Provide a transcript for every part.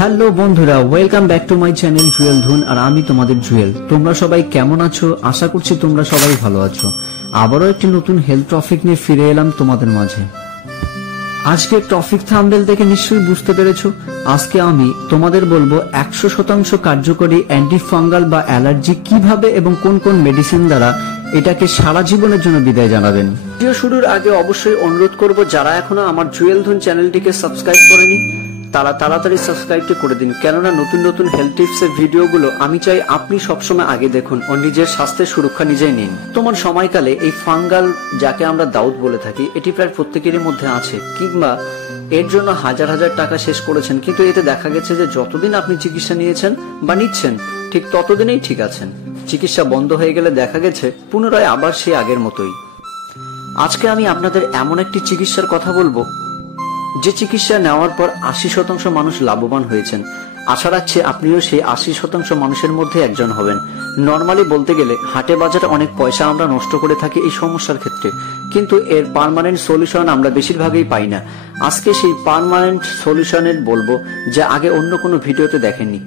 Hello বন্ধুরা, welcome back to my channel Jewel ধুন। আর আমি তোমাদের জুয়েল। তোমরা সবাই কেমন আছো? আশা করছি তোমরা সবাই ভালো আছো। আবারও একটি নতুন হেলথ টপিক নিয়ে ফিরে এলাম তোমাদের মাঝে। আজকের টপিক থাম্বনেল দেখে নিশ্চয়ই বুঝতে পেরেছো। আজকে আমি তোমাদের বলবো 100% কার্যকরী অ্যান্টি ফাঙ্গাল বা অ্যালার্জি কিভাবে এবং কোন কোন মেডিসিন দ্বারা এটাকে সারা জীবনের জন্য বিদায় জানাবেন। ভিডিও শুরুর আগে অবশ্যই অনুরোধ করব, যারা এখনো আমার জুয়েল ধুন চ্যানেলটিকে সাবস্ক্রাইব করেনি তারা তাড়াতাড়ি সাবস্ক্রাইবটি করে দিন, কেননা নতুন নতুন হেলথ টিপস এর ভিডিওগুলো আমি চাই আপনি সবসময় আগে দেখুন ও নিজের স্বাস্থ্যের সুরক্ষা নিজেই নিন। তোমার সময়কালে এই ফাঙ্গাল, যাকে আমরা দাউদ বলে থাকি, এটি প্রায় প্রত্যেকেরই মধ্যে আছে, কিংবা এর জন্য হাজার হাজার টাকা শেষ করেছেন, কিন্তু এতে দেখা গেছে যে যতদিন আপনি চিকিৎসা নিয়েছেন বা নিচ্ছেন ঠিক ততদিনেই ঠিক আছেন। চিকিৎসা বন্ধ হয়ে গেলে দেখা গেছে পুনরায় আবার সেই আগের মতোই। আজকে আমি আপনাদের এমন একটি চিকিৎসার কথা বলবো যে চিকিৎসা নেওয়ার পর 80% মানুষ লাভবান হয়েছেন। আশা রাখছি আপনিও সেই 80% মানুষের মধ্যে একজন হবেন। নর্মালি বলতে গেলে হাটে বাজারে অনেক পয়সা আমরা নষ্ট করে থাকি এই সমস্যার ক্ষেত্রে, কিন্তু এর পার্মানেন্ট সলিউশন আমরা বেশিরভাগই পাই না। আজকে সেই পার্মানেন্ট সলিউশনের বলবো যা আগে অন্য কোনো ভিডিওতে দেখেননি,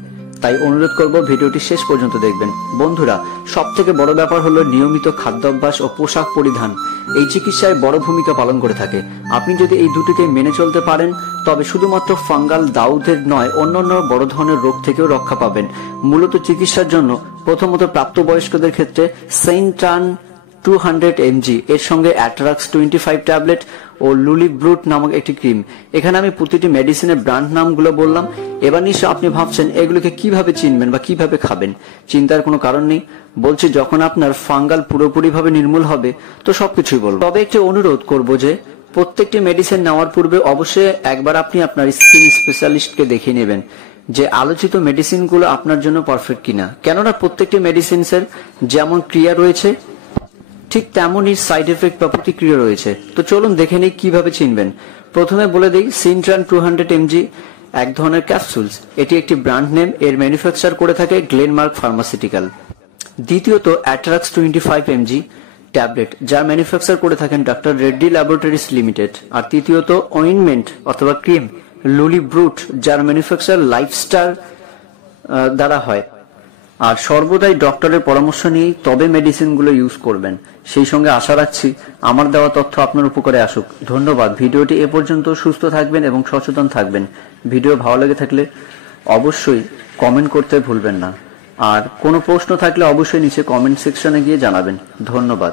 তাই অনুরোধ করব ভিডিওটি শেষ পর্যন্ত দেখবেন। বন্ধুরা, সব থেকে বড় ব্যাপার হলো নিয়মিত খাদ্যাভ্যাস ও পোশাক পরিধান এই চিকিৎসায় বড় ভূমিকা পালন করে থাকে। আপনি যদি এই দুটিকে মেনে চলতে পারেন তবে শুধুমাত্র ফাঙ্গাল দাউদের নয়, অন্যান্য বড় ধরনের রোগ থেকেও রক্ষা পাবেন। মূলত চিকিৎসার জন্য প্রথমত প্রাপ্তবয়স্কদের ক্ষেত্রে সেন্ট্রান 200 mg এর সঙ্গে অ্যাট্রাক্স 25 ট্যাবলেট ও লুলিব্রুট নামক একটি ক্রিম। এখানে আমি প্রতিটি মেডিসিনের ব্র্যান্ড নামগুলো বললাম। এবার নিশ্চয় আপনি ভাবছেন এগুলোকে কিভাবে চিনবেন বা কিভাবে খাবেন। চিন্তার কোনো কারণ নেই, বলছি যখন আপনার ফাঙ্গাল পুরোপুরিভাবে নির্মূল হবে তো সবকিছুই বলবো। তবে একটি অনুরোধ করব যে প্রত্যেকটি মেডিসিন নেওয়ার পূর্বে অবশ্যই একবার আপনি আপনার স্কিন স্পেশালিস্টকে দেখিয়ে নেবেন যে আলোচিত মেডিসিনগুলো আপনার জন্য পারফেক্ট কিনা, কেননা প্রত্যেকটি মেডিসিনসের যেমন ক্রিয়া রয়েছে ঠিক তেমনই সাইড এফেক্ট বা প্রতিক্রিয়া রয়েছে। তো চলুন দেখে নিই কিভাবে চিনবেন। প্রথমে বলে দিই, সিনট্রান 200 mg এক ধরনের ক্যাপসুলস। এটি একটি ব্র্যান্ড নেম, এর ম্যানুফ্যাকচার করে থাকে গ্লেনমার্ক ফার্মাসিউটিক্যাল। দ্বিতীয়ত অ্যাট্রাক্স 25 mg ট্যাবলেট, যার ম্যানুফ্যাকচার করে থাকেন ডক্টর রেড্ডি ল্যাবরেটরিজ লিমিটেড। আর তৃতীয়ত অয়েন্টমেন্ট অথবা ক্রিম লুলিব্রুট, যার ম্যানুফ্যাকচার লাইফস্টার দ্বারা হয়। আর সর্বদাই ডক্টরের পরামর্শ নিয়েই তবে মেডিসিনগুলো ইউজ করবেন। সেই সঙ্গে আশা রাখছি আমার দেওয়া তথ্য আপনার উপকারে আসুক। ধন্যবাদ। ভিডিওটি এ পর্যন্ত। সুস্থ থাকবেন এবং সচেতন থাকবেন। ভিডিও ভালো লেগে থাকলে অবশ্যই কমেন্ট করতে ভুলবেন না, আর কোনো প্রশ্ন থাকলে অবশ্যই নিচে কমেন্ট সেকশনে গিয়ে জানাবেন। ধন্যবাদ।